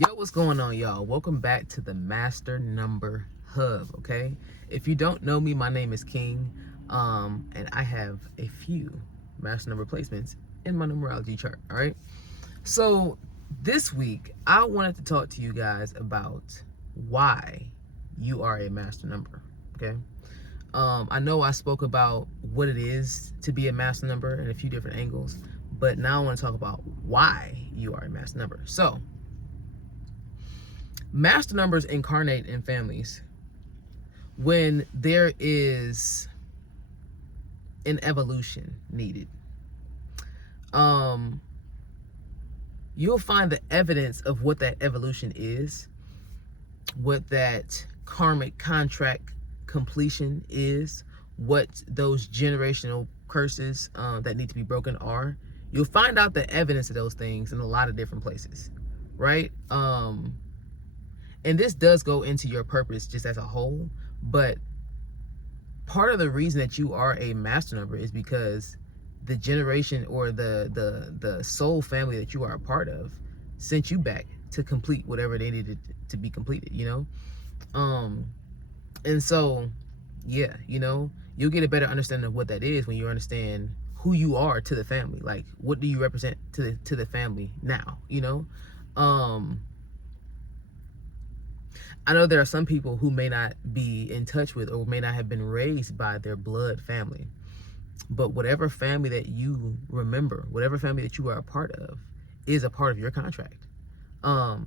Yo, what's going on, y'all? Welcome back to the Master Number Hub, okay? If you don't know me, my name is King, and I have a few master number placements in my numerology chart, all right? So this week, I wanted to talk to you guys about why you are a master number, okay? I know I spoke about what it is to be a master number in a few different angles, but now I want to talk about why you are a master number. So, master numbers incarnate in families when there is an evolution needed. You'll find the evidence of what that evolution is, what that karmic contract completion is, what those generational curses that need to be broken are. You'll find out the evidence of those things in a lot of different places, right? And this does go into your purpose just as a whole, but part of the reason that you are a master number is because the generation or the soul family that you are a part of sent you back to complete whatever they needed to be completed, you know? And so, yeah, you know, you'll get a better understanding of what that is when you understand who you are to the family. Like, what do you represent to the family now, you know? I know there are some people who may not be in touch with or may not have been raised by their blood family. But whatever family that you remember, whatever family that you are a part of, is a part of your contract.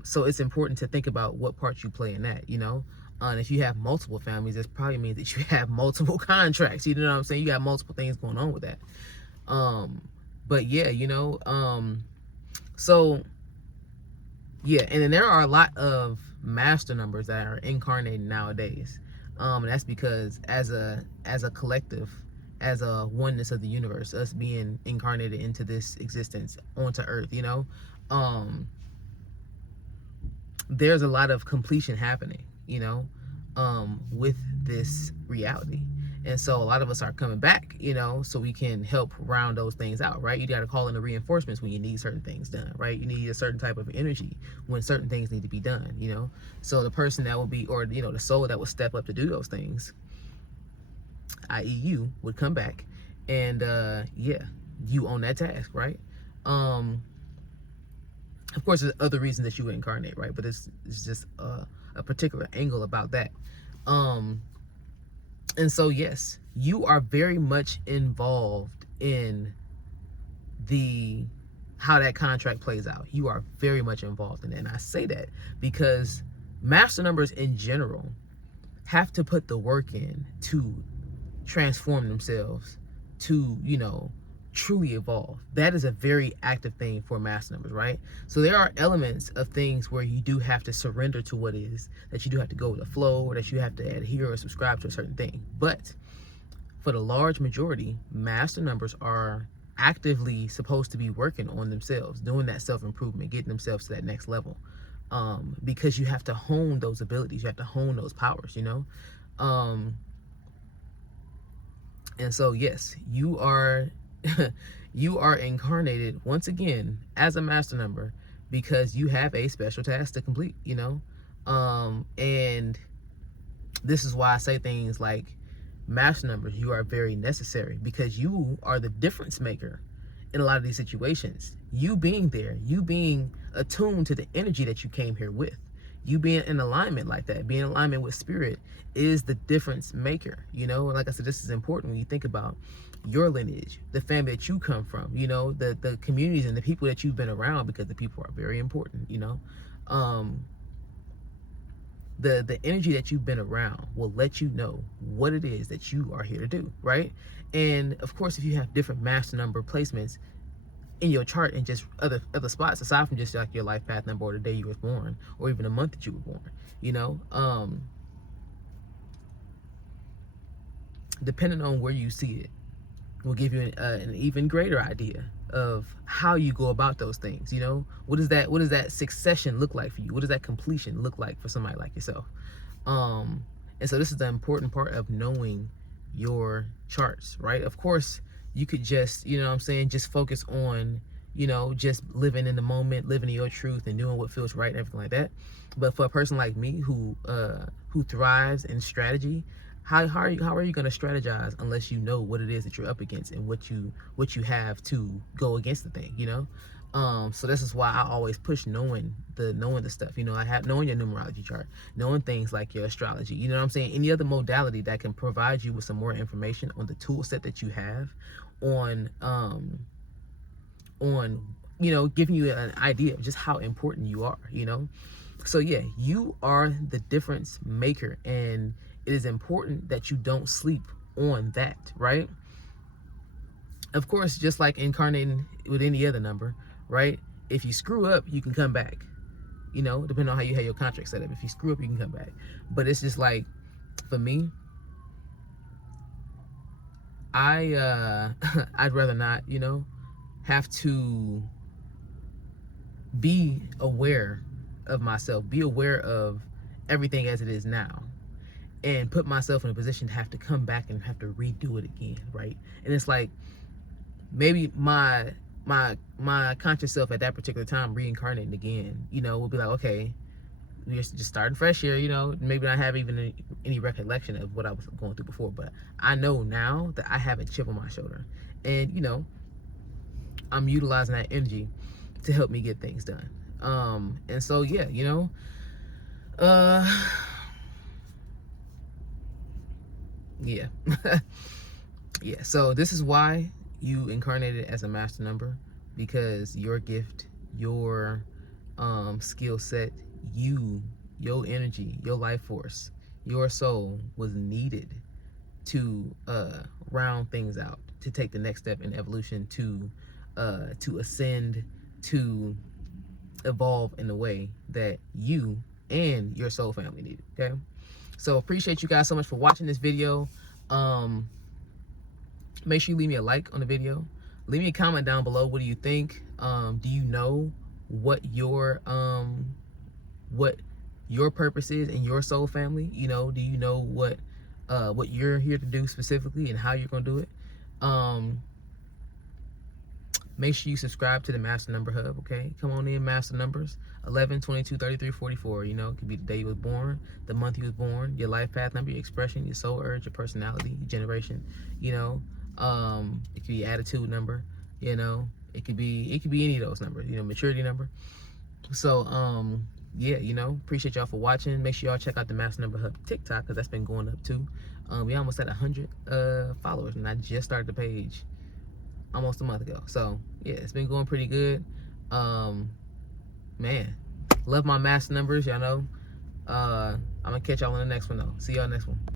So it's important to think about what part you play in that, you know? And if you have multiple families, this probably means that you have multiple contracts. You know what I'm saying? You got multiple things going on with that. But yeah, you know, so yeah, and then there are a lot of master numbers that are incarnated nowadays. And that's because as a collective, as a oneness of the universe, us being incarnated into this existence onto earth, you know, there's a lot of completion happening, you know, with this reality. And so a lot of us are coming back, you know, so we can help round those things out, right? You got to call in the reinforcements when you need certain things done, right? You need a certain type of energy when certain things need to be done, you know? So the person that will be, or, you know, the soul that will step up to do those things, i.e. you, would come back and, yeah, you own that task, right? Of course, there's other reasons that you would incarnate, right? But it's just a particular angle about that. And so, yes, you are very much involved in how that contract plays out. You are very much involved in it. And I say that because master numbers in general have to put the work in to transform themselves, to, you know, truly evolve. That is a very active thing for master numbers, right? So there are elements of things where you do have to surrender to what is, that you do have to go with the flow, or that you have to adhere or subscribe to a certain thing. But for the large majority, master numbers are actively supposed to be working on themselves, doing that self-improvement, getting themselves to that next level, because you have to hone those abilities, you have to hone those powers, you know? And so, yes, you are you are incarnated once again as a master number because you have a special task to complete, you know? And this is why I say things like, master numbers, you are very necessary because you are the difference maker in a lot of these situations. You being there, you being attuned to the energy that you came here with, you being in alignment like that, being in alignment with spirit is the difference maker, you know? And like I said, this is important when you think about your lineage, the family that you come from, you know, the communities and the people that you've been around, because the people are very important, you know? The energy that you've been around will let you know what it is that you are here to do, right? And of course, if you have different master number placements in your chart and just other spots aside from just like your life path number or the day you were born or even the month that you were born, you know, depending on where you see it will give you an even greater idea of how you go about those things. You know, what does that succession look like for you? What does that completion look like for somebody like yourself? And so this is the important part of knowing your charts, right? Of course, you could just, you know what I'm saying, just focus on you know, just living in the moment, living in your truth and doing what feels right and everything like that. But for a person like me who thrives in strategy, how are you going to strategize unless you know what it is that you're up against and what you have to go against the thing, you know? So this is why I always push knowing the stuff, you know. I have knowing your numerology chart, knowing things like your astrology, you know what I'm saying, any other modality that can provide you with some more information on the tool set that you have, on you know, giving you an idea of just how important you are, you know. So yeah, you are the difference maker, and it is important that you don't sleep on that, right? Of course, just like incarnating with any other number, right? If you screw up, you can come back, you know, depending on how you have your contract set up. If you screw up, you can come back. But it's just like, for me, I'd rather not, you know, have to be aware of myself, be aware of everything as it is now, and put myself in a position to have to come back and have to redo it again, right? And it's like, maybe my conscious self at that particular time reincarnating again, you know, will be like, okay, we're just starting fresh here, you know. Maybe not have even any recollection of what I was going through before, but I know now that I have a chip on my shoulder, and you know, I'm utilizing that energy to help me get things done. And so yeah, you know, yeah. Yeah, so this is why you incarnated as a master number, because your gift, your skill set, your energy, your life force, your soul was needed to round things out, to take the next step in evolution, to ascend, to evolve in the way that you and your soul family needed. Okay, so appreciate you guys so much for watching this video. Make sure you leave me a like on the video. Leave me a comment down below. What do you think? Do you know what your purpose is in your soul family? You know, do you know what you're here to do specifically and how you're gonna do it? Make sure you subscribe to the Master Number Hub, okay? Come on in, Master Numbers, 11, 22, 33, 44. You know, it could be the day you was born, the month you was born, your life path number, your expression, your soul urge, your personality, your generation, you know. It could be attitude number, you know. It could be any of those numbers, you know, maturity number. So, yeah, you know, appreciate y'all for watching. Make sure y'all check out the Master Number Hub TikTok, because that's been going up too. We almost at 100 followers, and I just started the page almost a month ago. So yeah, it's been going pretty good. Man, love my master numbers, y'all know. I'm gonna catch y'all on the next one though. See y'all next one.